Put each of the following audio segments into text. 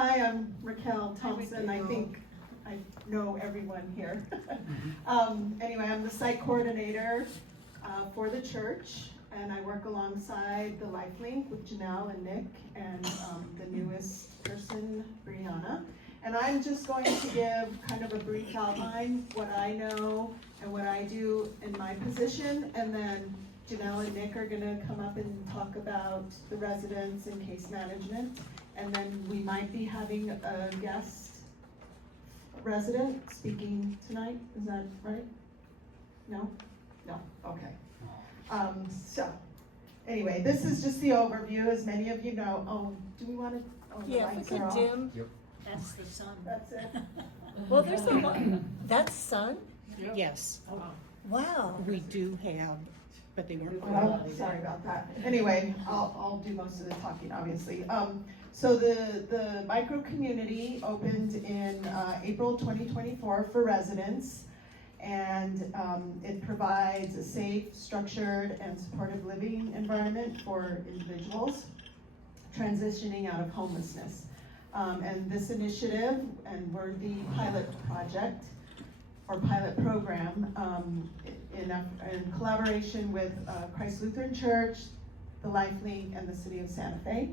Hi, I'm Raquel Thompson. I think I know everyone here. Anyway, I'm the site coordinator for the church, and I work alongside the LifeLink with Janelle and Nick, and the newest person, Brianna. And I'm just going to give kind of a brief outline, what I know and what I do in my position, and then Janelle and Nick are gonna come up and talk about the residents and case management. And then we might be having a guest resident speaking tonight, is that right? No? No, okay. So, anyway, this is just the overview, as many of you know. Oh, do we wanna, oh, the Yeah, if lights we are could off? dim, Yep. that's the sun. That's it? Well, there's a lot, that's sun? Yes, Wow. we do have, but they weren't. Oh, sorry about that. Anyway, I'll do most of the talking, obviously. So the micro community opened in April 2024 for residents, and it provides a safe, structured, and supportive living environment for individuals transitioning out of homelessness. And this initiative, and we're the pilot project, or pilot program, in collaboration with Christ Lutheran Church, the LifeLink, and the City of Santa Fe.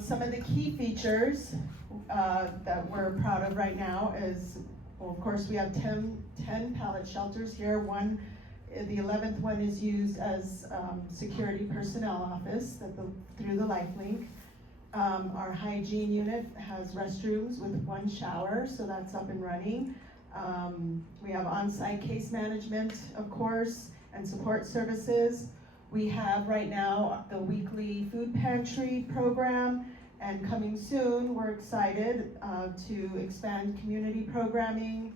Some of the key features that we're proud of right now is, well, of course, we have 10 pallet shelters here. One, the 11th one is used as security personnel office through the LifeLink. Our hygiene unit has restrooms with 1 shower, so that's up and running. We have on-site case management, of course, and support services. We have right now the weekly food pantry program, and coming soon, we're excited to expand community programming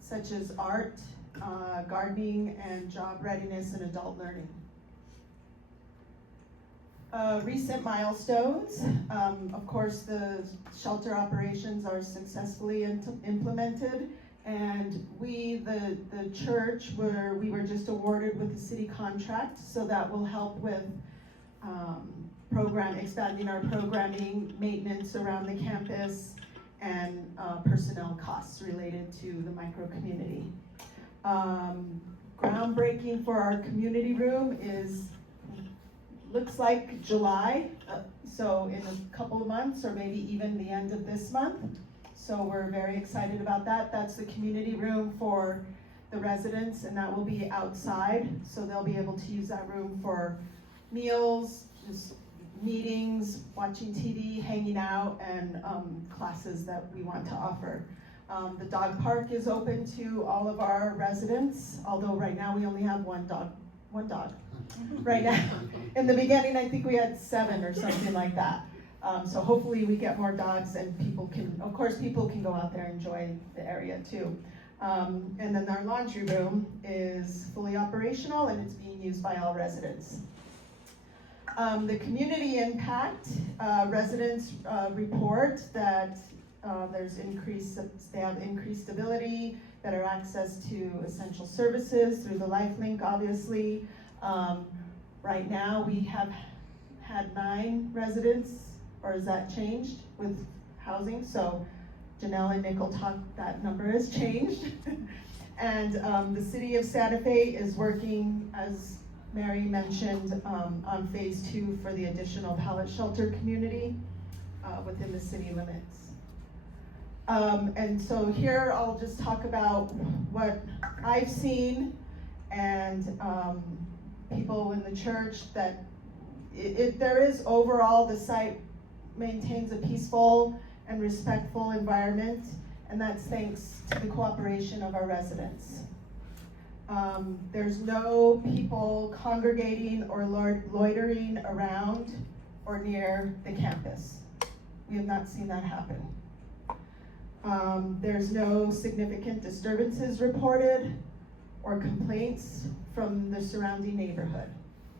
such as art, gardening, and job readiness and adult learning. Recent milestones, of course, the shelter operations are successfully implemented. And we, the church, we were just awarded with the city contract, so that will help with expanding our programming, maintenance around the campus, and personnel costs related to the micro community. Groundbreaking for our community room looks like July, so in a couple of months, or maybe even the end of this month. So we're very excited about that. That's the community room for the residents, and that will be outside. So they'll be able to use that room for meals, just meetings, watching TV, hanging out, and classes that we want to offer. The dog park is open to all of our residents, although right now we only have one dog. Right now. In the beginning, I think we had 7 or something like that. So hopefully we get more dogs, and people can go out there and enjoy the area too. And then our laundry room is fully operational, and it's being used by all residents. The community impact, residents report that they have increased stability, better access to essential services through the LifeLink, obviously. Right now we have had 9 residents, or has that changed with housing? So Janelle and Nick will talk, that number has changed. And the City of Santa Fe is working, as Mary mentioned, on phase 2 for the additional pallet shelter community within the city limits. And so here I'll just talk about what I've seen, and people in the church, that there is overall, the site maintains a peaceful and respectful environment, and that's thanks to the cooperation of our residents. There's no people congregating or loitering around or near the campus. We have not seen that happen. There's no significant disturbances reported or complaints from the surrounding neighborhood.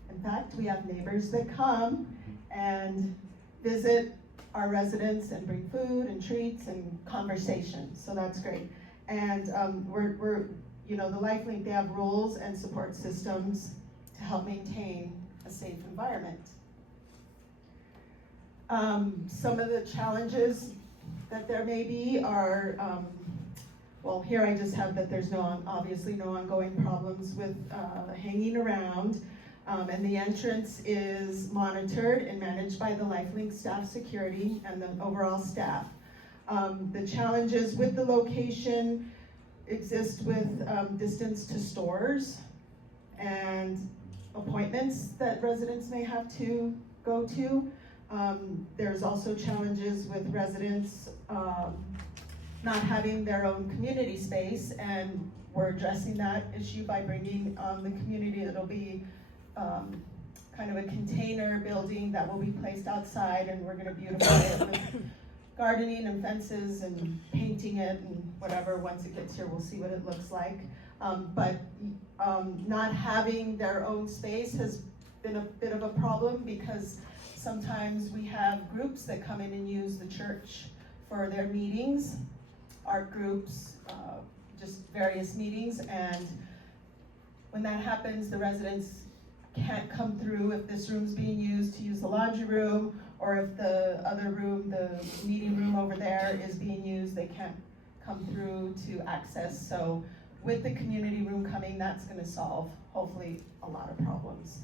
In fact, we have neighbors that come and visit our residents and bring food and treats and conversation, so that's great. And we're the LifeLink, they have rules and support systems to help maintain a safe environment. Some of the challenges that there may be are, well, here I just have that there's obviously no ongoing problems with hanging around. And the entrance is monitored and managed by the LifeLink staff security and the overall staff. The challenges with the location exist with distance to stores and appointments that residents may have to go to. There's also challenges with residents not having their own community space, and we're addressing that issue by bringing the community. It'll be kind of a container building that will be placed outside, and we're gonna beautify it with gardening and fences and painting it and whatever. Once it gets here, we'll see what it looks like. But not having their own space has been a bit of a problem, because sometimes we have groups that come in and use the church for their meetings, art groups, just various meetings, and when that happens, the residents can't come through if this room's being used to use the laundry room, or if the other room, the meeting room over there, is being used, they can't come through to access. So with the community room coming, that's gonna solve, hopefully, a lot of problems.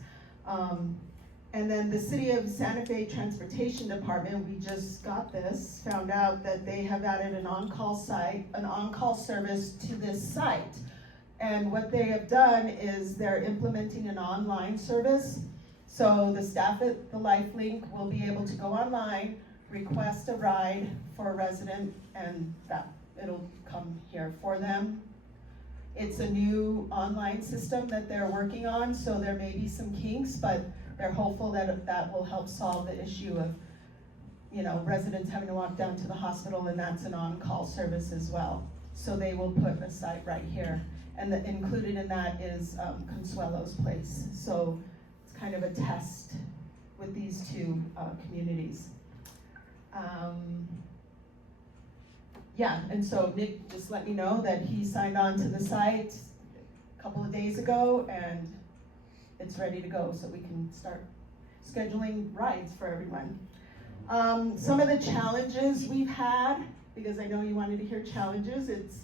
And then the City of Santa Fe Transportation Department, we just got this, found out that they have added an on-call service to this site. And what they have done is they're implementing an online service. So the staff at the LifeLink will be able to go online, request a ride for a resident, and that it'll come here for them. It's a new online system that they're working on, so there may be some kinks, but they're hopeful that that will help solve the issue of, residents having to walk down to the hospital, and that's an on-call service as well. So they will put a site right here. And included in that is Consuelo's place. So it's kind of a test with these two communities. Yeah, and so Nick just let me know that he signed on to the site a couple of days ago, and it's ready to go, so we can start scheduling rides for everyone. Some of the challenges we've had, because I know you wanted to hear challenges, it's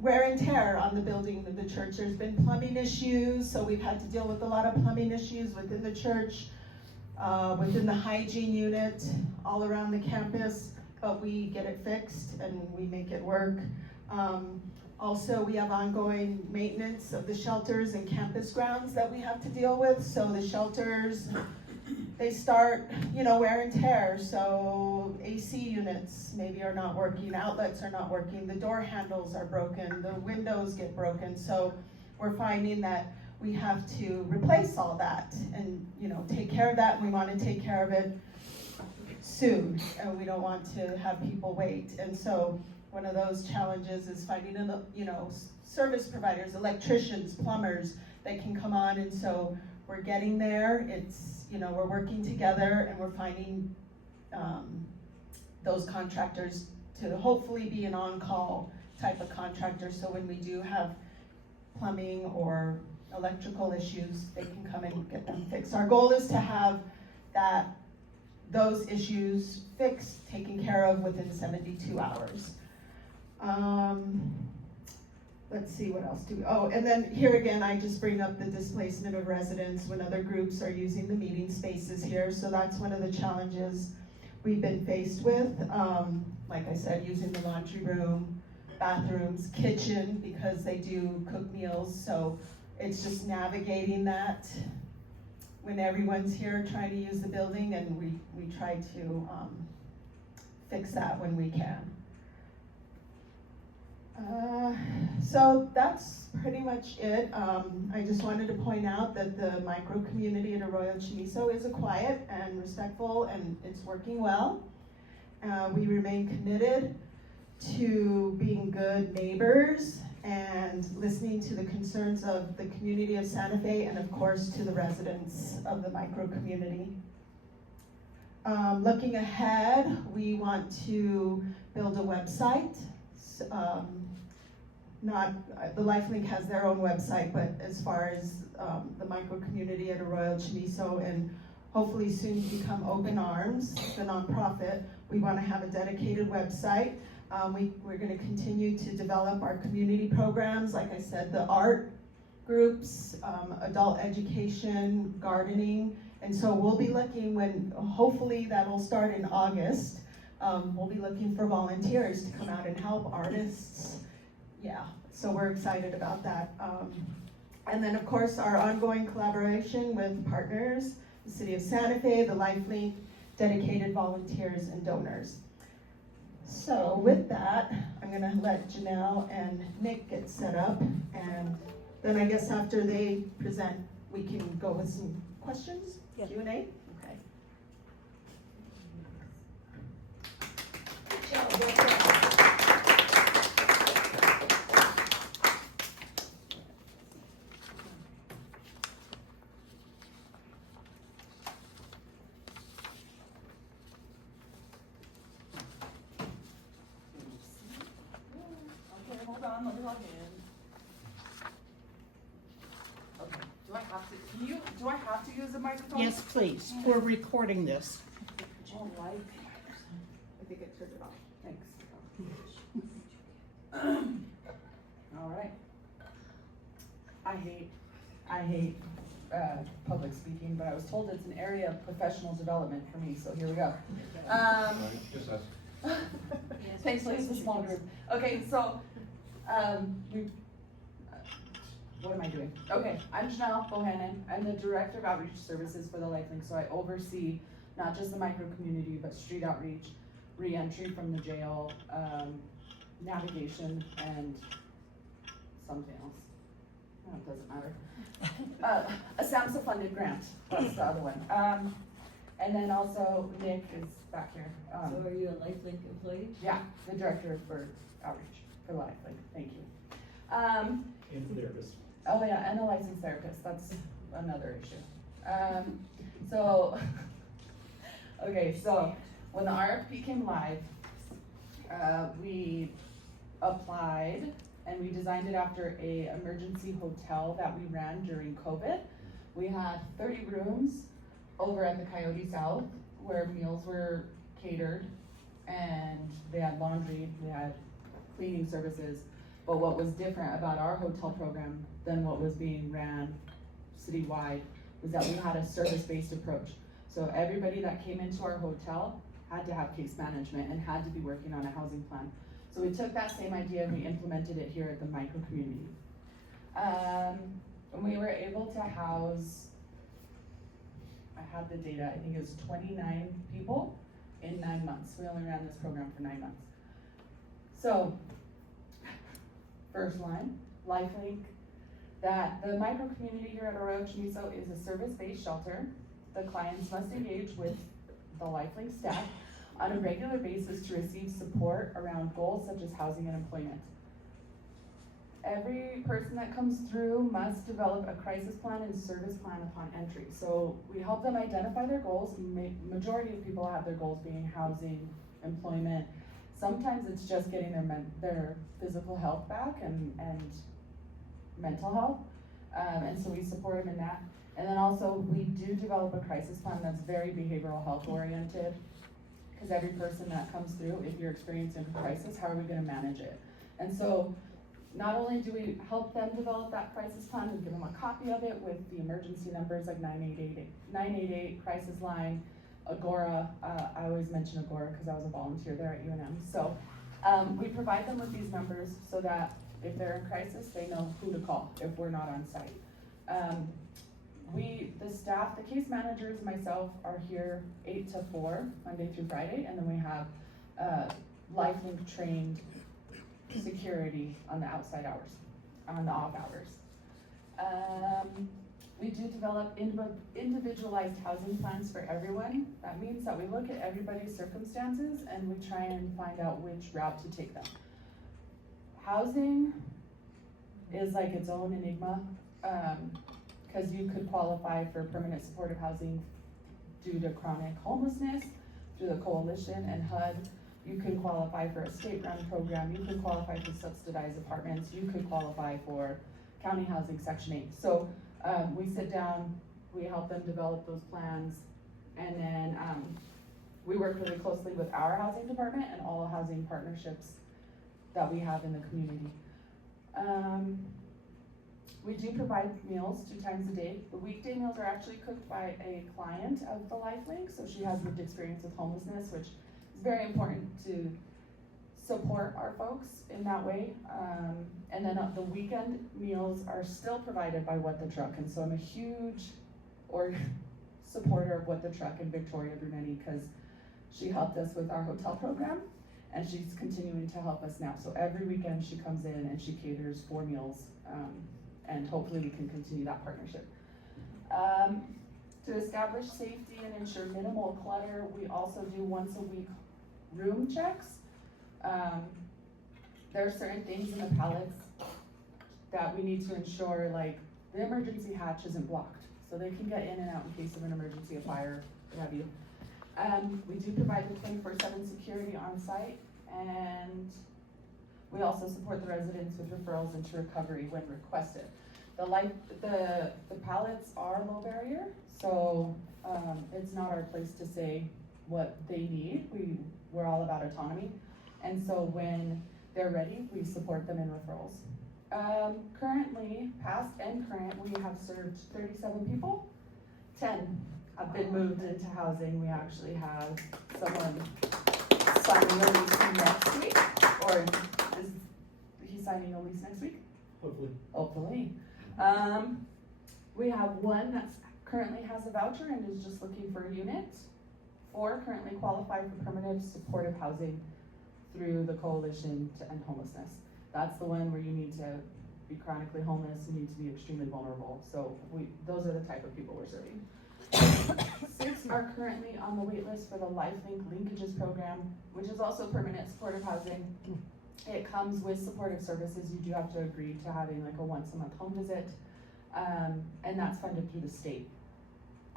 wear and tear on the building of the church. There's been plumbing issues, so we've had to deal with a lot of plumbing issues within the church, within the hygiene unit, all around the campus, but we get it fixed and we make it work. Also, we have ongoing maintenance of the shelters and campus grounds that we have to deal with. So the shelters, they start, wear and tear. So AC units maybe are not working, outlets are not working, the door handles are broken, the windows get broken. So we're finding that we have to replace all that and, take care of that. And we want to take care of it soon, and we don't want to have people wait. And so one of those challenges is finding, service providers, electricians, plumbers that can come on, and so we're getting there. It's, we're working together, and we're finding those contractors to hopefully be an on-call type of contractor, so when we do have plumbing or electrical issues, they can come and get them fixed. Our goal is to have those issues fixed, taken care of within 72 hours. Let's see, what else and then here again, I just bring up the displacement of residents when other groups are using the meeting spaces here. So that's one of the challenges we've been faced with. Like I said, using the laundry room, bathrooms, kitchen, because they do cook meals. So it's just navigating that when everyone's here trying to use the building, and we try to fix that when we can. So that's pretty much it. I just wanted to point out that the micro community at Arroyo Chamiso is quiet and respectful, and it's working well. We remain committed to being good neighbors and listening to the concerns of the community of Santa Fe, and of course to the residents of the micro community. Looking ahead, we want to build a website. The LifeLink has their own website, but as far as the micro community at Arroyo Chamiso and hopefully soon to become Open Arms, the nonprofit. We want to have a dedicated website. We're going to continue to develop our community programs, like I said, the art groups, adult education, gardening, and so we'll be looking hopefully that'll start in August. We'll be looking for volunteers to come out and help artists. Yeah, so we're excited about that. And then of course our ongoing collaboration with partners, the City of Santa Fe, the LifeLink, dedicated volunteers and donors. So with that, I'm gonna let Janelle and Nick get set up, and then I guess after they present, we can go with some questions, Yeah. Q&A? Okay. Okay, hold on, let me log in. Okay, do I have to use a microphone? Yes, please. We're recording this. All right, I think I turned it off. thanks. All right. I hate public speaking, but I was told it's an area of professional development for me, so here we go. Just us. Thankfully, it's a small group. Okay, so, what am I doing? Okay, I'm Janelle Bohannon. I'm the Director of Outreach Services for the LifeLink, so I oversee not just the micro community, but street outreach, re-entry from the jail, navigation, and something else. Oh, it doesn't matter. A SAMHSA funded grant, that's the other one. And then also Nick is back here. So are you a LifeLink employee? Yeah, the director for outreach for LifeLink, thank you. And therapist. Oh yeah, and a licensed therapist, that's another issue. So, okay, so when the RFP came live, we applied and we designed it after a emergency hotel that we ran during COVID. We had 30 rooms over at the Coyote South where meals were catered and they had laundry, they had cleaning services. But what was different about our hotel program than what was being ran citywide was that we had a service-based approach. So everybody that came into our hotel had to have case management and had to be working on a housing plan. So we took that same idea and we implemented it here at the micro community. And we were able to house, I have the data, I think it was 29 people in 9 months. We only ran this program for 9 months. So, first line, LifeLink, that the micro community here at Arroyo Chamiso is a service-based shelter. The clients must engage with the LifeLink staff on a regular basis to receive support around goals such as housing and employment. Every person that comes through must develop a crisis plan and service plan upon entry. So we help them identify their goals. Majority of people have their goals being housing, employment. Sometimes it's just getting their physical health back and mental health. And so we support them in that. And then also we do develop a crisis plan that's very behavioral health oriented. Because every person that comes through, if you're experiencing a crisis, how are we gonna manage it? And so not only do we help them develop that crisis plan, we give them a copy of it with the emergency numbers like 988 crisis line, Agora. I always mention Agora because I was a volunteer there at UNM. So we provide them with these numbers so that if they're in crisis, they know who to call if we're not on site. The staff, the case managers, myself are here 8 to 4, Monday through Friday, and then we have LifeLink trained security on the outside hours, on the off hours. We do develop individualized housing plans for everyone. That means that we look at everybody's circumstances and we try and find out which route to take them. Housing is like its own enigma, because you could qualify for permanent supportive housing due to chronic homelessness through the coalition and HUD. You can qualify for a state-run program. You can qualify for subsidized apartments. You could qualify for county housing Section 8. So we sit down, we help them develop those plans, And then, we work really closely with our housing department and all housing partnerships that we have in the community. We do provide meals 2 times a day. The weekday meals are actually cooked by a client of the LifeLink, so she has lived experience with homelessness, which is very important to support our folks in that way. And then the weekend meals are still provided by What the Truck, and so I'm a huge supporter of What the Truck and Victoria Brunetti, because she helped us with our hotel program, and she's continuing to help us now. So every weekend she comes in and she caters 4 meals, and hopefully we can continue that partnership. To establish safety and ensure minimal clutter, we also do once a week room checks. There are certain things in the pallets that we need to ensure, like the emergency hatch isn't blocked, so they can get in and out in case of an emergency, a fire, what have you. We do provide the 24/7 security on site, and we also support the residents with referrals into recovery when requested. The pallets are low barrier, so it's not our place to say what they need. We're all about autonomy, and so when they're ready, we support them in referrals. Currently, past and current, we have served 37 people. 10 have been moved into housing. We actually have someone signing a lease next week, or is he signing a lease next week? Hopefully. We have 1 that currently has a voucher and is just looking for a unit. 4 currently qualify for permanent supportive housing through the Coalition to End Homelessness. That's the one where you need to be chronically homeless, you need to be extremely vulnerable. So those are the type of people we're serving. 6 are currently on the wait list for the LifeLink Linkages program, which is also permanent supportive housing. It comes with supportive services. You do have to agree to having like a once a month home visit, and that's funded through the state.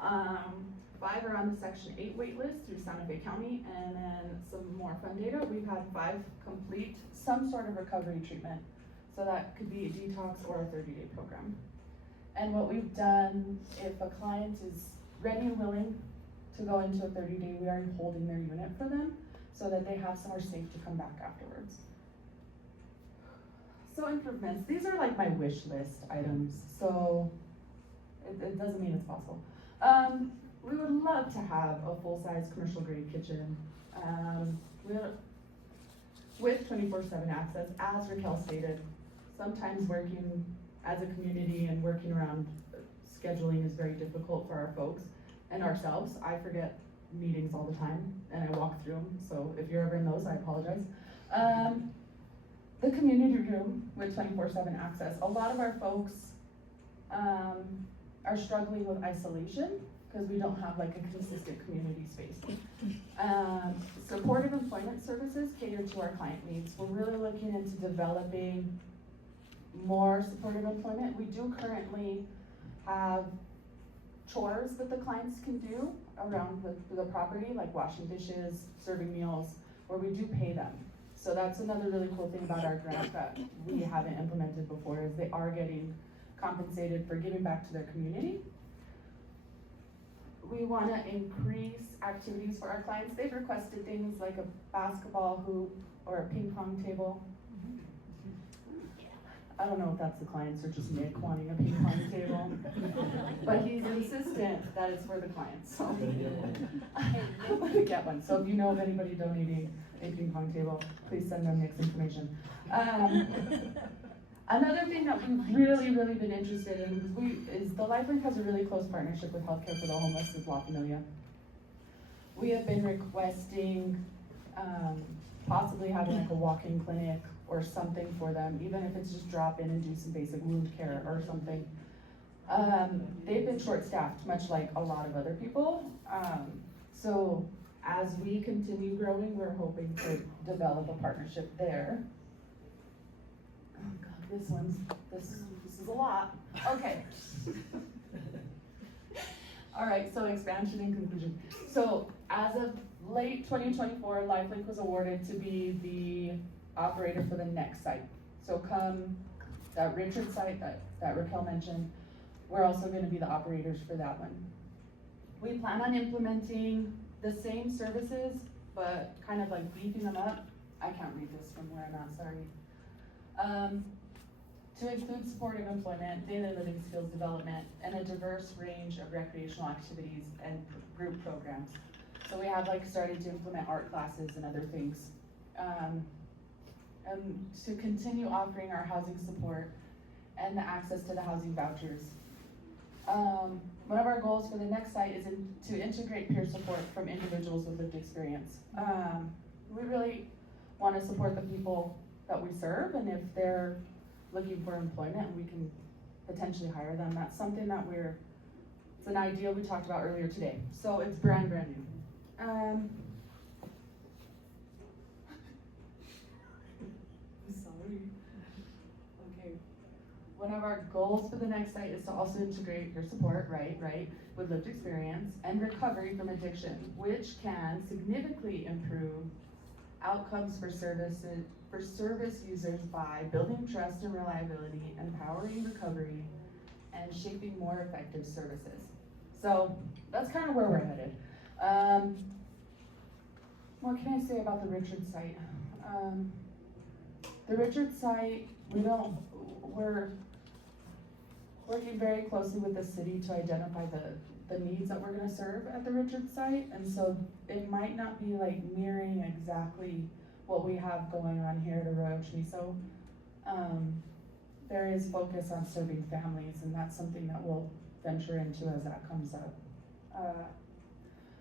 5 are on the Section 8 wait list through Santa Fe County, and then some more fun data. We've had 5 complete some sort of recovery treatment. So that could be a detox or a 30-day program. And what we've done, if a client is ready and willing to go into a 30-day, we are holding their unit for them so that they have somewhere safe to come back afterwards. So improvements, these are like my wish list items, so it doesn't mean it's possible. We would love to have a full-size commercial grade kitchen with 24/7 access, as Raquel stated. Sometimes working as a community and working around scheduling is very difficult for our folks and ourselves. I forget meetings all the time and I walk through them, so if you're ever in those, I apologize. The community room with 24/7 access. A lot of our folks are struggling with isolation because we don't have like a consistent community space. Supportive employment services cater to our client needs. We're really looking into developing more supportive employment. We do currently have chores that the clients can do around the property, like washing dishes, serving meals, where we do pay them. So that's another really cool thing about our grant that we haven't implemented before, is they are getting compensated for giving back to their community. We want to increase activities for our clients. They've requested things like a basketball hoop or a ping pong table. I don't know if that's the clients or just Nick wanting a ping pong table, but he's insistent that it's for the clients, so. I'm gonna get one. So if you know of anybody donating a ping pong table, please send them Nick's information. Another thing that we've really been interested in is the LifeLink has a really close partnership with Healthcare for the Homeless with La Familia. We have been requesting possibly having like a walk-in clinic or something for them, even if it's just drop in and do some basic wound care or something. They've been short-staffed, much like a lot of other people. So as we continue growing, we're hoping to develop a partnership there. Oh God, this is a lot. Okay. All right, so expansion and conclusion. So as of late 2024, LifeLink was awarded to be the operator for the next site. So come that Richard site that Raquel mentioned, we're also going to be the operators for that one. We plan on implementing the same services, but kind of like beefing them up. I can't read this from where I'm at, sorry. To include supportive employment, daily living skills development, and a diverse range of recreational activities and group programs. So we have like started to implement art classes and other things. And to continue offering our housing support and the access to the housing vouchers. One of our goals for the next site is to integrate peer support from individuals with lived experience. We really want to support the people that we serve, and if they're looking for employment, we can potentially hire them. That's something that it's an idea we talked about earlier today. So it's brand new. I'm sorry. Okay. One of our goals for the next site is to also integrate peer support, right, with lived experience and recovery from addiction, which can significantly improve outcomes for service users by building trust and reliability, empowering recovery, and shaping more effective services. So that's kind of where we're headed. What can I say about the Richard site? The Richard site, we're working very closely with the city to identify the needs that we're gonna serve at the Richard site, and so it might not be like mirroring exactly what we have going on here at Arroyo Chamiso. There is focus on serving families, and that's something that we'll venture into as that comes up.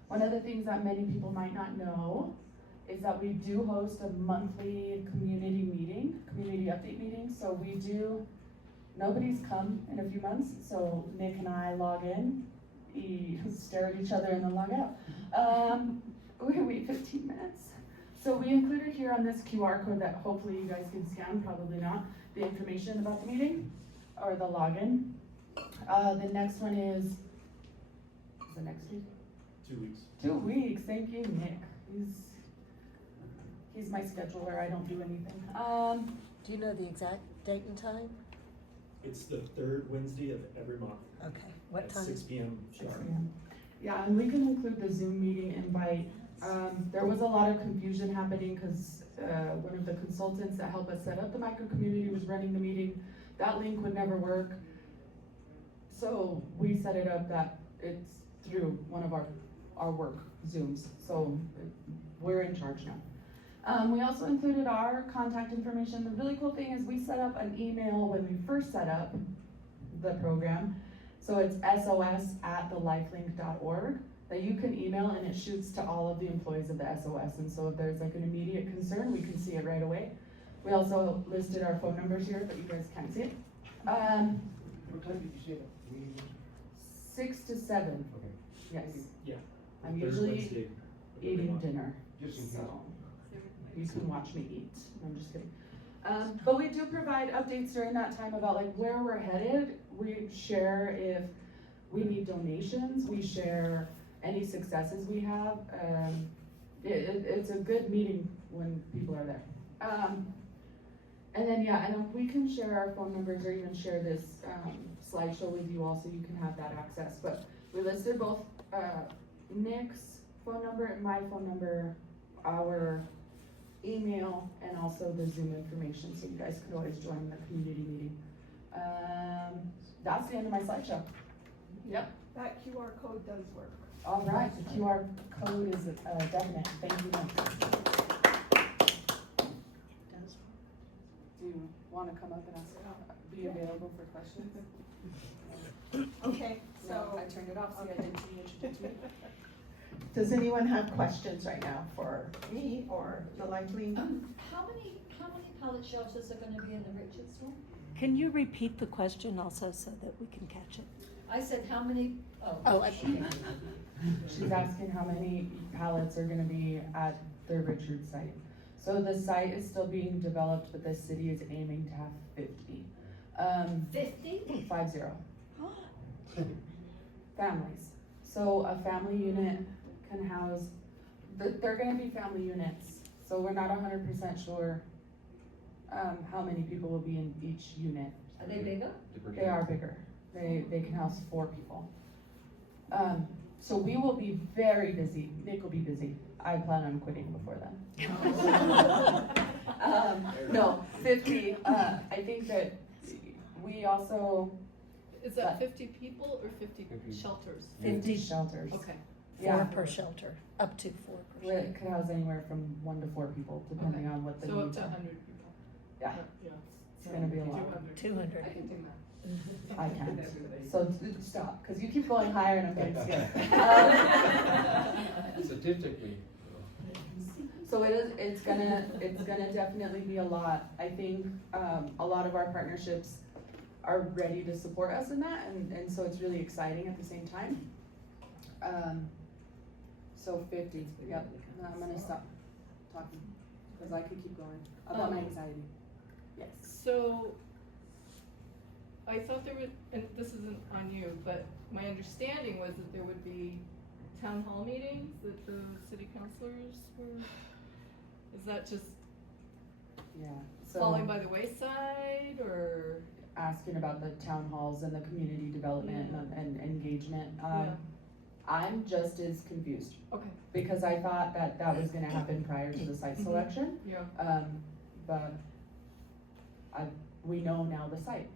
One of the things that many people might not know is that we do host a monthly community update meeting. So nobody's come in a few months, so Nick and I log in, we stare at each other and then log out. We wait 15 minutes. So we included here on this QR code that hopefully you guys can scan, probably not, the information about the meeting or the login. The next one is the next week? 2 weeks. 2 weeks, thank you, Nick. He's my scheduler, I don't do anything. Do you know the exact date and time? It's the third Wednesday of every month. Okay, what at time? 6 p.m. 6 sharp. p.m. Yeah, and we can include the Zoom meeting invite. There was a lot of confusion happening because one of the consultants that helped us set up the micro community was running the meeting. That link would never work. So we set it up that it's through one of our work Zooms. So we're in charge now. We also included our contact information. The really cool thing is we set up an email when we first set up the program. So it's sos@thelifelink.org that you can email, and it shoots to all of the employees of the SOS. And so if there's like an immediate concern, we can see it right away. We also listed our phone numbers here, but you guys can't see it. What time did you say that? 6 to 7. Okay. Yes. Yeah. I'm Third usually Wednesday of every eating month. dinner. Just in case. So you can watch me eat. I'm just kidding. But we do provide updates during that time about like where we're headed. We share if we need donations. We share any successes we have. It's a good meeting when people are there. And then and we can share our phone numbers or even share this slideshow with you all so you can have that access. But we listed both Nick's phone number and my phone number, our email, and also the Zoom information, so you guys could always join the community meeting. That's the end of my slideshow. Yep. That QR code does work. All right, the QR code is definite. Thank you, Nick. Do you want to come up and be available for questions? Okay, No, so. I turned it off, so I didn't see you introduce me. Does anyone have questions right now for me or the Lifelink? How many pallet shelters are gonna be in the Richards one? Can you repeat the question also so that we can catch it? I said, how many, She's asking how many pallets are gonna be at the Richard site. So the site is still being developed, but the city is aiming to have 50. 50? 50 families. So a family unit can house, they're gonna be family units. So we're not 100% sure how many people will be in each unit. Are they bigger? They are bigger. They can house 4 people. So we will be very busy. Nick will be busy. I plan on quitting before then. No, 50. I think that we also Is that 50 people or 50 shelters? 50 shelters. Okay. Yeah. 4 per shelter, up to 4 per Where shelter. it could house anywhere from 1 to 4 people, depending on what the So up needs to are. 100 people. Yeah. It's gonna be a lot. 200. I can do that. I can't. So stop, because you keep going higher and I'm getting scared. Statistically. So it's gonna definitely be a lot. I think, a lot of our partnerships are ready to support us in that, and so it's really exciting at the same time. So 50, yep, I'm gonna stop talking, because I could keep going about my anxiety. Yes. So, I thought there was, and this isn't on you, but my understanding was that there would be town hall meetings that the city councilors were, is that just Yeah, falling so by the wayside, or? asking about the town halls and the community development and engagement, Yeah. I'm just as confused, Okay, because I thought that that was gonna happen prior to the site Mhm. selection. yeah, But we know now the site,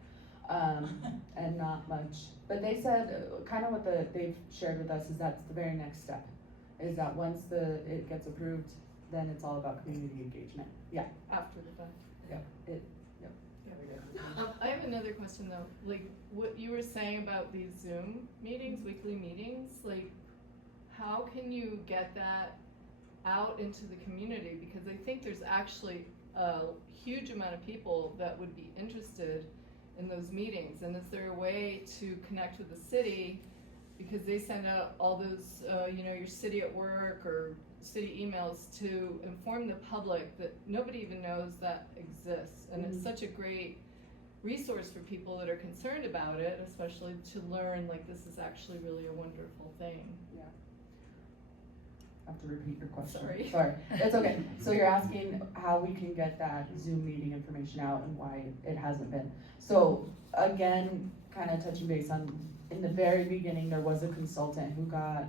and not much. But they said, kind of what they've shared with us is that's the very next step, is that once it gets approved, then it's all about community engagement. Yeah, after the fact. I have another question though, like what you were saying about these Zoom meetings, weekly meetings, like how can you get that out into the community? Because I think there's actually a huge amount of people that would be interested in those meetings, and is there a way to connect with the city, because they send out all those, your city at work or city emails to inform the public that nobody even knows that exists, and it's such a great resource for people that are concerned about it, especially to learn like this is actually really a wonderful thing. I have to repeat your question. Sorry. It's okay. So you're asking how we can get that Zoom meeting information out and why it hasn't been. So again, kind of touching base on, in the very beginning, there was a consultant who got,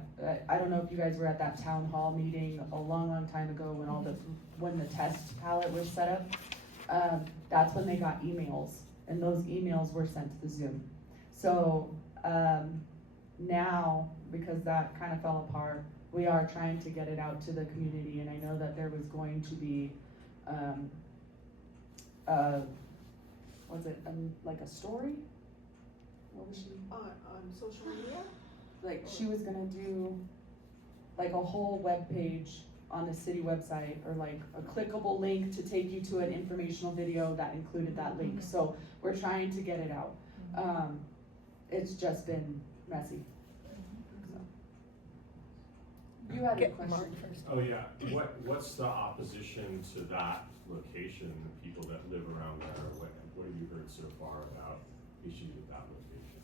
I don't know if you guys were at that town hall meeting a long time ago when the test palette was set up. That's when they got emails, and those emails were sent to the Zoom. So now, because that kind of fell apart, we are trying to get it out to the community, and I know that there was going to be, like a story? What was she? On social media? Like, she was gonna do like a whole web page on the city website, or like a clickable link to take you to an informational video that included that link. So we're trying to get it out. It's just been messy. So. You had a Get Mark question. first. Oh, yeah, what's the opposition to that location, the people that live around there, what have you heard so far about issues with that location?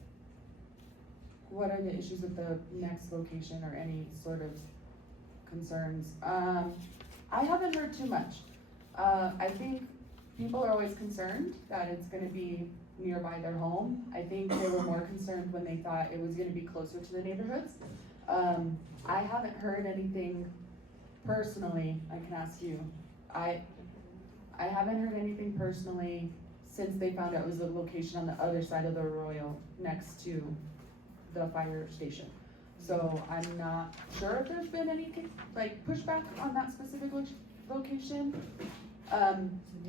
What are the issues with the next location, or any sort of concerns? I haven't heard too much. I think people are always concerned that it's gonna be nearby their home. I think they were more concerned when they thought it was gonna be closer to the neighborhoods. I haven't heard anything personally. I can ask you. I haven't heard anything personally since they found out it was a location on the other side of the Arroyo, next to the fire station. So I'm not sure if there's been any like pushback on that specific location.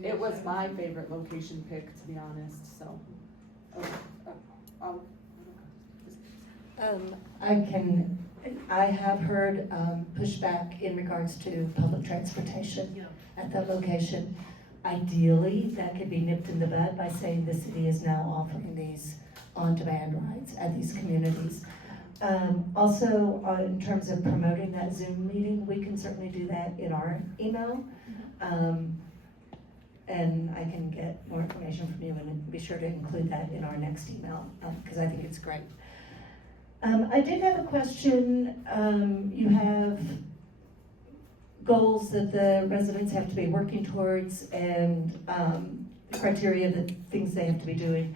It was my favorite location pick, to be honest, so. I have heard pushback in regards to public transportation at that location. Ideally, that could be nipped in the bud by saying the city is now offering these on-demand rides at these communities. Also, in terms of promoting that Zoom meeting, we can certainly do that in our email. And I can get more information from you and be sure to include that in our next email, because I think it's great. I did have a question. You have goals that the residents have to be working towards, and the criteria, the things they have to be doing.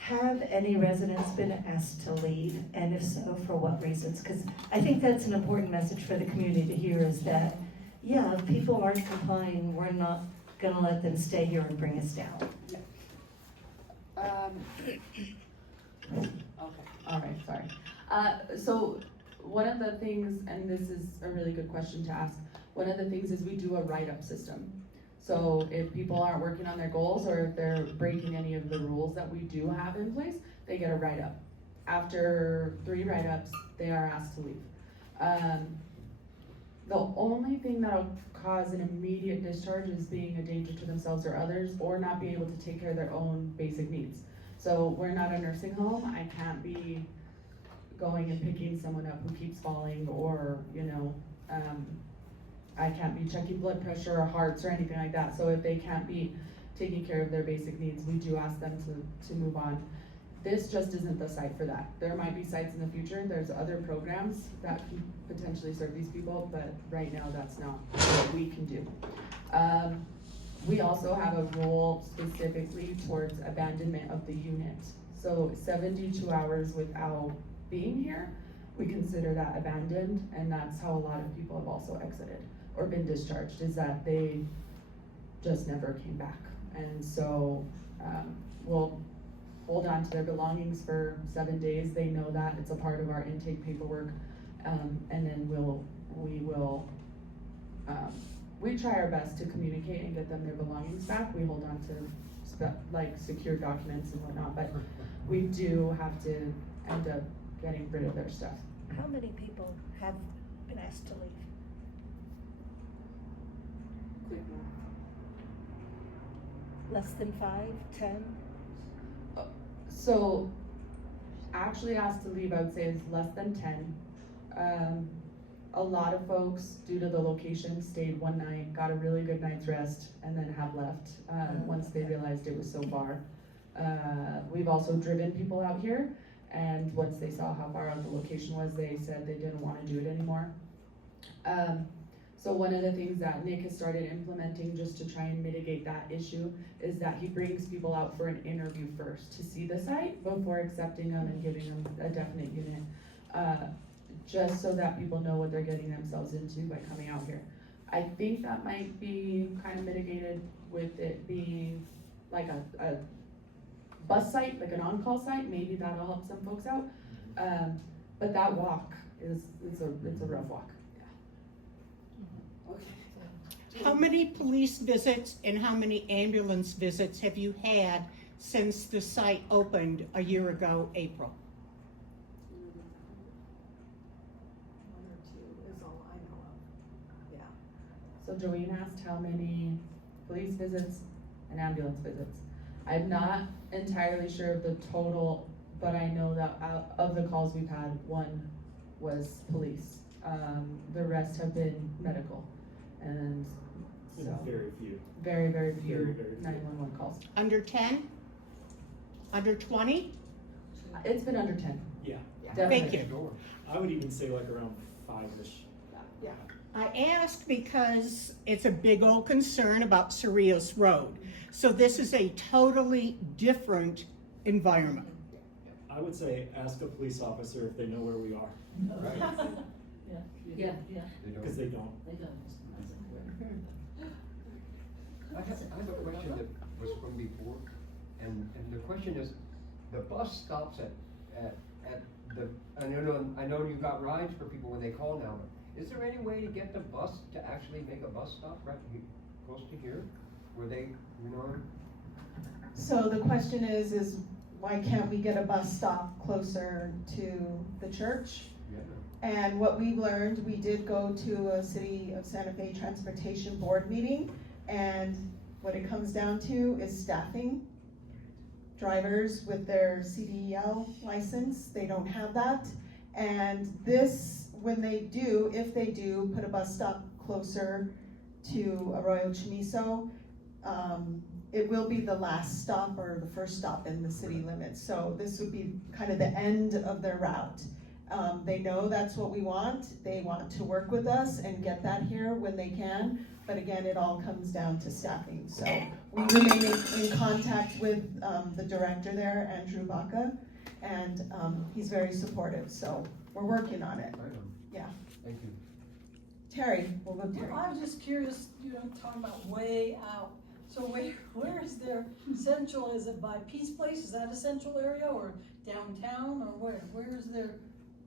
Have any residents been asked to leave, and if so, for what reasons? Because I think that's an important message for the community to hear, is that, yeah, if people aren't complying, we're not gonna let them stay here and bring us down. Okay, all right, sorry. So one of the things, and this is a really good question to ask, one of the things is we do a write-up system. So if people aren't working on their goals, or if they're breaking any of the rules that we do have in place, they get a write-up. After 3 write-ups, they are asked to leave. The only thing that'll cause an immediate discharge is being a danger to themselves or others, or not being able to take care of their own basic needs. So we're not a nursing home. I can't be going and picking someone up who keeps falling, or, you know, I can't be checking blood pressure or hearts or anything like that. So if they can't be taking care of their basic needs, we do ask them to move on. This just isn't the site for that. There might be sites in the future. There's other programs that can potentially serve these people, but right now that's not what we can do. We also have a rule specifically towards abandonment of the unit. So 72 hours without being here, we consider that abandoned, and that's how a lot of people have also exited or been discharged, is that they just never came back. And so we'll hold on to their belongings for 7 days. They know that it's a part of our intake paperwork, and then we try our best to communicate and get them their belongings back. We hold on to like secure documents and whatnot, but we do have to end up getting rid of their stuff. How many people have been asked to leave? Less than 5, 10? So, actually asked to leave, I would say is less than 10. A lot of folks, due to the location, stayed one night, got a really good night's rest, and then have left once they realized it was so far. We've also driven people out here, and once they saw how far out the location was, they said they didn't want to do it anymore. So one of the things that Nick has started implementing just to try and mitigate that issue is that he brings people out for an interview first to see the site before accepting them and giving them a definite unit, just so that people know what they're getting themselves into by coming out here. I think that might be kind of mitigated with it being like a bus site, like an on-call site. Maybe that'll help some folks out. But that walk it's a rough walk. How many police visits and how many ambulance visits have you had since the site opened a year ago, April? 1 or 2 is all I know of. Yeah. So Joanne asked how many police visits and ambulance visits. I'm not entirely sure of the total, but I know that out of the calls we've had, 1 was police. The rest have been medical, and so Very few. very, very few Very, very few. 911 calls. Under 10? Under 20? It's been under 10. Yeah. Definitely. Thank you. I would even say like around 5-ish. Yeah. I ask because it's a big old concern about Cerrillos Road. So this is a totally different environment. I would say ask a police officer if they know where we are, Yeah. because they don't. I have a question that was from before, and the question is, the bus stops at the, I know you got rides for people when they call now, but is there any way to get the bus to actually make a bus stop right close to here, where they, you know? So the question is why can't we get a bus stop closer to the church? Yeah. And what we've learned, we did go to a City of Santa Fe Transportation Board meeting, and what it comes down to is staffing. Drivers with their CDL license, they don't have that. And this, when they do, if they do put a bus stop closer to Arroyo Chamiso, it will be the last stop or the first stop in the city limits. So this would be kind of the end of their route. They know that's what we want. They want to work with us and get that here when they can. But again, it all comes down to staffing, so we remain in contact with, the director there, Andrew Baca, and, he's very supportive, so we're working on it. Right on. Yeah. Thank you. Terry, we'll go Terry. I was just curious, talking about way out. So where is their central, is it by Peace Place, is that a central area, or downtown, or where is their,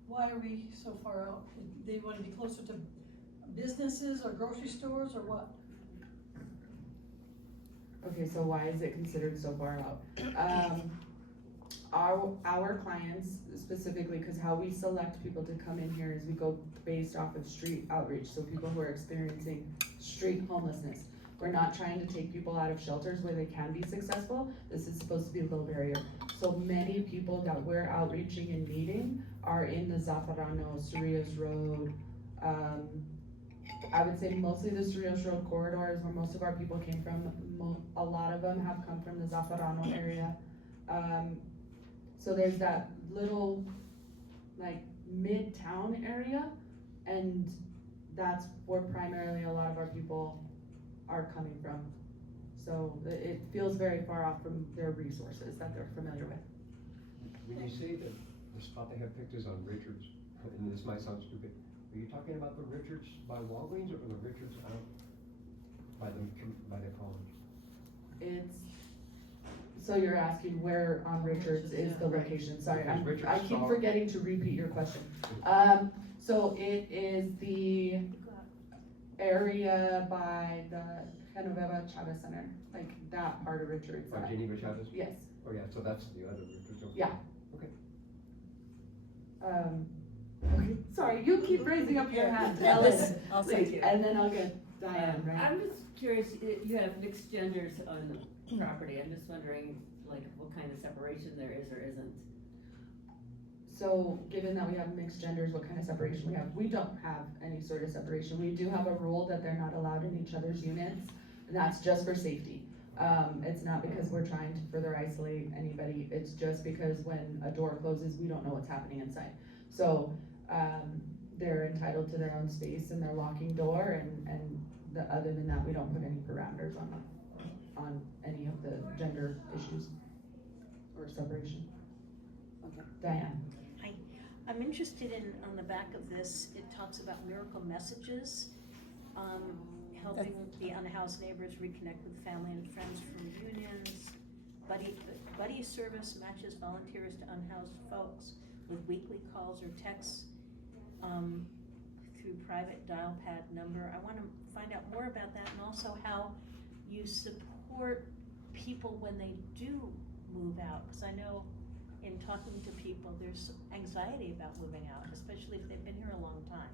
why are we so far out? They wanna be closer to businesses or grocery stores, or what? Okay, so why is it considered so far out? Our clients specifically, cause how we select people to come in here is we go based off of street outreach, so people who are experiencing street homelessness. We're not trying to take people out of shelters where they can be successful. This is supposed to be a low barrier. So many people that we're outreaching and meeting are in the Zaffarano, Cerrillos Road, I would say mostly the Cerrillos Road corridor is where most of our people came from. A lot of them have come from the Zaffarano area. So there's that little, like, mid-town area, and that's where primarily a lot of our people are coming from. So it feels very far off from their resources that they're familiar with. When you say that the spot they have picked is on Richards, and this might sound stupid, are you talking about the Richards by Walgreens or the Richards out by the college? It's, so you're asking where on Richards is the location, sorry, I keep forgetting to repeat your question. So it is the area by the Genoveva Chavez Center, like that part of Richards. By Geneva Chavez? Yes. Oh yeah, so that's the other Richards. Okay. Yeah. Okay. Okay, sorry, you keep raising up your hand, Ellen, I'll please, thank you. and then I'll get Diane, right? I'm just curious, you have mixed genders on the property, I'm just wondering, like, what kind of separation there is or isn't? So, given that we have mixed genders, what kind of separation we have? We don't have any sort of separation. We do have a rule that they're not allowed in each other's units, and that's just for safety. It's not because we're trying to further isolate anybody, it's just because when a door closes, we don't know what's happening inside. So, they're entitled to their own space and their locking door, and other than that, we don't put any parameters on any of the gender issues or separation. Okay, Diane. I'm interested in, on the back of this, it talks about miracle messages, helping the unhoused neighbors reconnect with family and friends from reunions. Buddy service matches volunteers to unhoused folks with weekly calls or texts through private dial pad number. I want to find out more about that, and also how you support people when they do move out, because I know in talking to people, there's anxiety about moving out, especially if they've been here a long time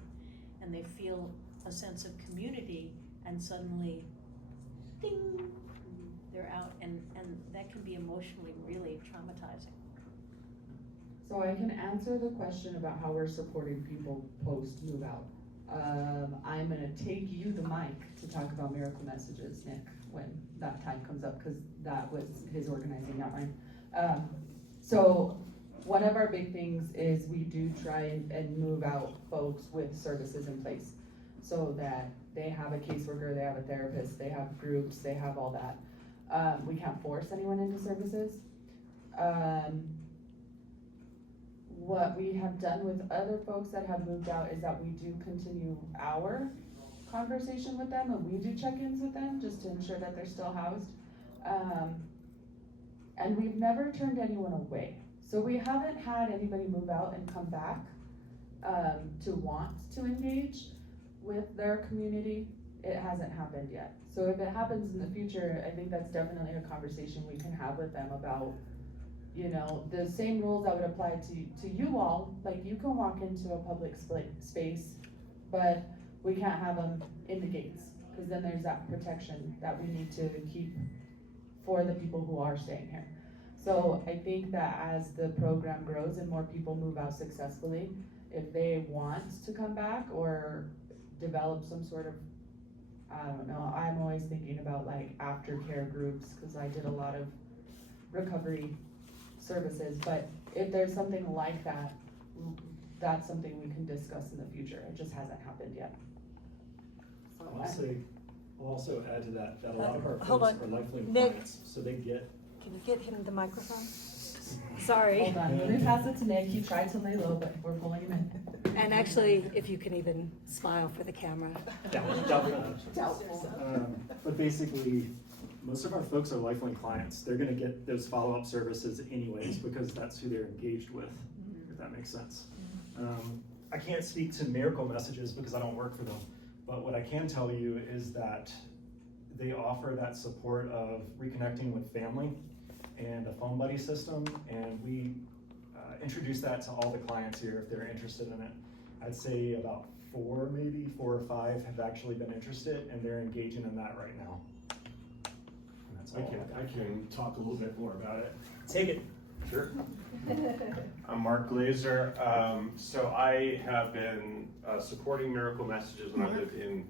and they feel a sense of community, and suddenly, ding, they're out, and that can be emotionally really traumatizing. So I can answer the question about how we're supporting people post move out. I'm gonna take you the mic to talk about miracle messages, Nick, when that time comes up, because that was his organizing, not mine. So one of our big things is we do try and move out folks with services in place, so that they have a caseworker, they have a therapist, they have groups, they have all that. We can't force anyone into services. What we have done with other folks that have moved out is that we do continue our conversation with them, and we do check-ins with them just to ensure that they're still housed. And we've never turned anyone away. So we haven't had anybody move out and come back to want to engage with their community. It hasn't happened yet. So if it happens in the future, I think that's definitely a conversation we can have with them about, you know, the same rules that would apply to you all. Like, you can walk into a public space, but we can't have them in the gates, because then there's that protection that we need to keep for the people who are staying here. So I think that as the program grows and more people move out successfully, if they want to come back or develop some sort of, I don't know, I'm always thinking about like aftercare groups, because I did a lot of recovery services, but if there's something like that, that's something we can discuss in the future. It just hasn't happened yet. So I'll say, I'll also add to that, that a lot of our Hold folks on. are lifelink Nick. clients, so they get, Can you get him the microphone? Sorry. Hold on, let me pass it to Nick. He tried to lay low, but we're pulling him in. And actually, if you can even smile for the camera. but basically, most of our folks are lifelink clients. They're gonna get those follow-up services anyways, because that's who they're engaged with, if that makes sense. I can't speak to Miracle Messages because I don't work for them, but what I can tell you is that they offer that support of reconnecting with family and a phone buddy system, and we introduce that to all the clients here if they're interested in it. I'd say about 4 or 5 have actually been interested, and they're engaging in that right now. And that's all. I can talk a little bit more about it. Take it. Sure. I'm Mark Glazer. So I have been supporting Miracle Messages when I lived in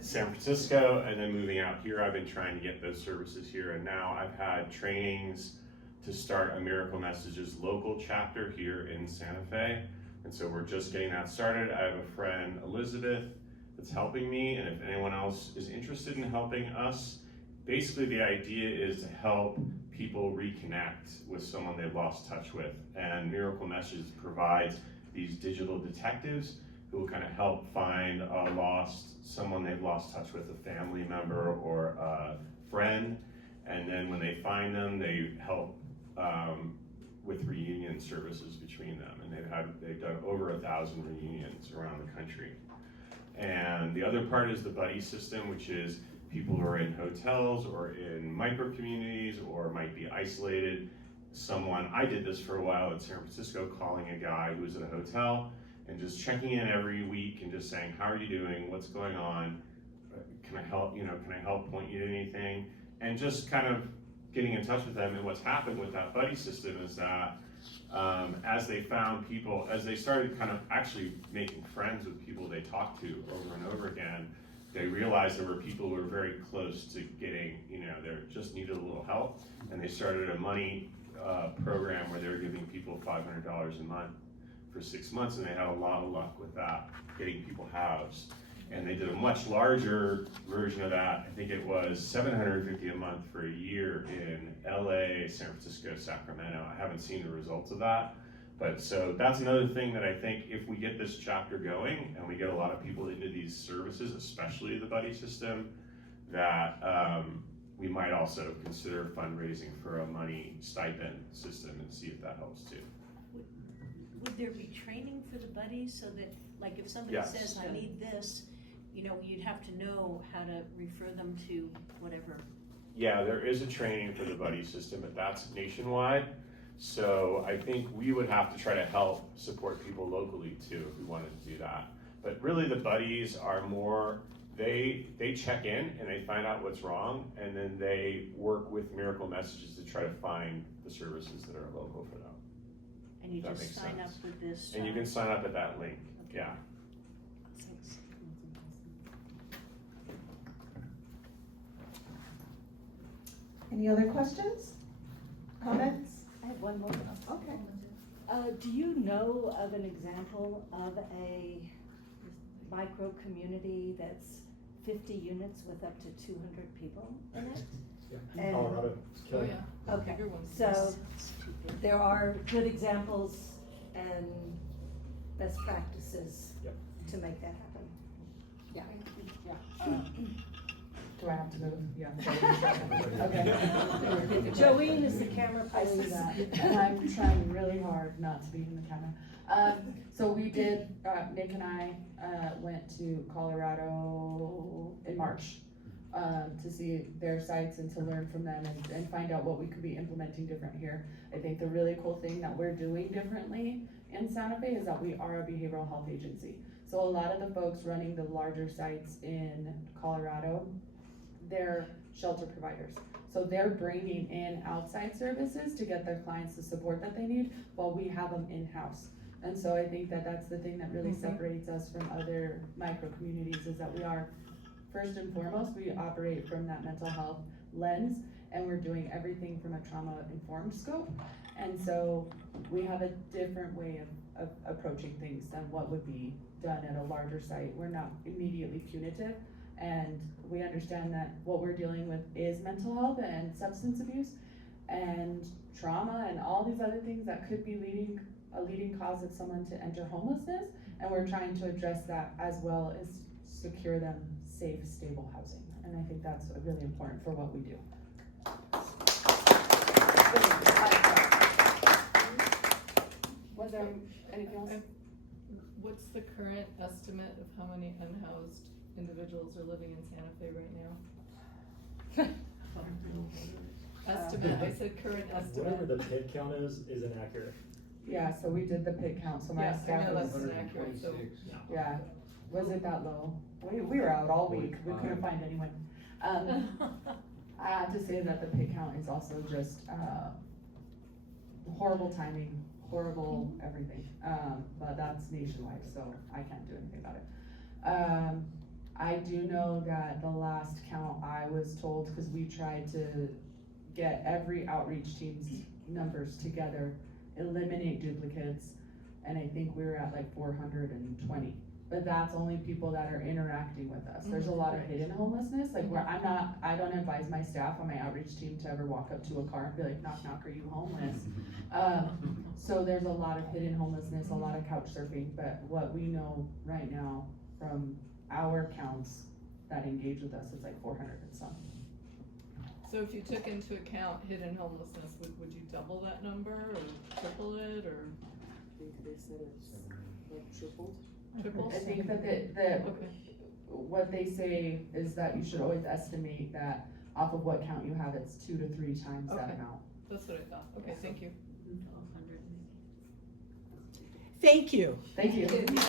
San Francisco, and then moving out here. I've been trying to get those services here, and now I've had trainings to start a Miracle Messages local chapter here in Santa Fe. And so we're just getting that started. I have a friend, Elizabeth, that's helping me, and if anyone else is interested in helping us, basically the idea is to help people reconnect with someone they've lost touch with. And Miracle Messages provides these digital detectives who will kind of help find someone they've lost touch with, a family member or a friend. And then when they find them, they help with reunion services between them. And they've done over 1,000 reunions around the country. And the other part is the buddy system, which is people who are in hotels or in micro communities or might be isolated. I did this for a while in San Francisco, calling a guy who was at a hotel and just checking in every week and just saying, how are you doing? What's going on? Can I help? Can I help point you to anything? And just kind of getting in touch with them. And what's happened with that buddy system is that as they found people, as they started kind of actually making friends with people they talked to over and over again, they realized there were people who were very close to getting, they just needed a little help. And they started a money program where they were giving people $500 a month for 6 months, and they had a lot of luck with that, getting people housed. And they did a much larger version of that. I think it was $750 a month for a year in LA, San Francisco, Sacramento. I haven't seen the results of that. But so that's another thing that I think if we get this chapter going and we get a lot of people into these services, especially the buddy system, that we might also consider fundraising for a money stipend system and see if that helps too. Would there be training for the buddies so that, like, if somebody Yes. says, I need this, you'd have to know how to refer them to whatever? Yeah, there is a training for the buddy system, but that's nationwide. So I think we would have to try to help support people locally too if we wanted to do that. But really the buddies are more, they check in and they find out what's wrong, and then they work with Miracle Messages to try to find the services that are local for them. And you That just makes sign up sense. with this? And you can sign up at that link, yeah. Thanks. Any other questions? Comments? I have one more. Okay. Do you know of an example of a micro community that's 50 units with up to 200 people in it? Yeah, And- Colorado. Oh, yeah. Okay, Bigger ones. so there are good examples and best practices Yep. to make that happen. Yeah. Do I have to move? Yeah. Okay. Jolene is the camera I see person. that, and I'm trying really hard not to be in the camera. So we did, Nick and I, went to Colorado in March, to see their sites and to learn from them and find out what we could be implementing different here. I think the really cool thing that we're doing differently in Santa Fe is that we are a behavioral health agency. So a lot of the folks running the larger sites in Colorado, they're shelter providers. So they're bringing in outside services to get their clients the support that they need while we have them in-house. And so I think that that's the thing that really separates us from other micro communities, is that we are, first and foremost, we operate from that mental health lens, and we're doing everything from a trauma-informed scope. And so we have a different way of approaching things than what would be done at a larger site. We're not immediately punitive, And we understand that what we're dealing with is mental health and substance abuse and trauma and all these other things that could be a leading cause of someone to enter homelessness. And we're trying to address that as well as secure them safe, stable housing. And I think that's really important for what we do. Was there anything else? What's the current estimate of how many unhoused individuals are living in Santa Fe right now? Estimate, I said current Whatever estimate. the pit count is inaccurate. Yeah, so we did the pig count, so my Yeah, I staff know was, that's inaccurate, so. yeah, was it that low? We were out all week, we couldn't find anyone. I have to say that the pig count is also just, horrible timing, horrible everything, but that's nationwide, so I can't do anything about it. I do know that the last count I was told, cause we tried to get every outreach team's numbers together, eliminate duplicates, and I think we were at like 420. But that's only people that are interacting with us. There's a lot of hidden homelessness, like where I don't advise my staff on my outreach team to ever walk up to a car and be like, knock, knock, are you homeless? So there's a lot of hidden homelessness, a lot of couch surfing, but what we know right now from our counts that engage with us is like 400 and some. So if you took into account hidden homelessness, would you double that number or triple it or? I think they said it's like tripled. Triple? I think that Okay. what they say is that you should always estimate that off of what count you have, it's 2 to 3 times that Okay. amount. That's what I thought. Okay, thank you. Thank you. Thank you.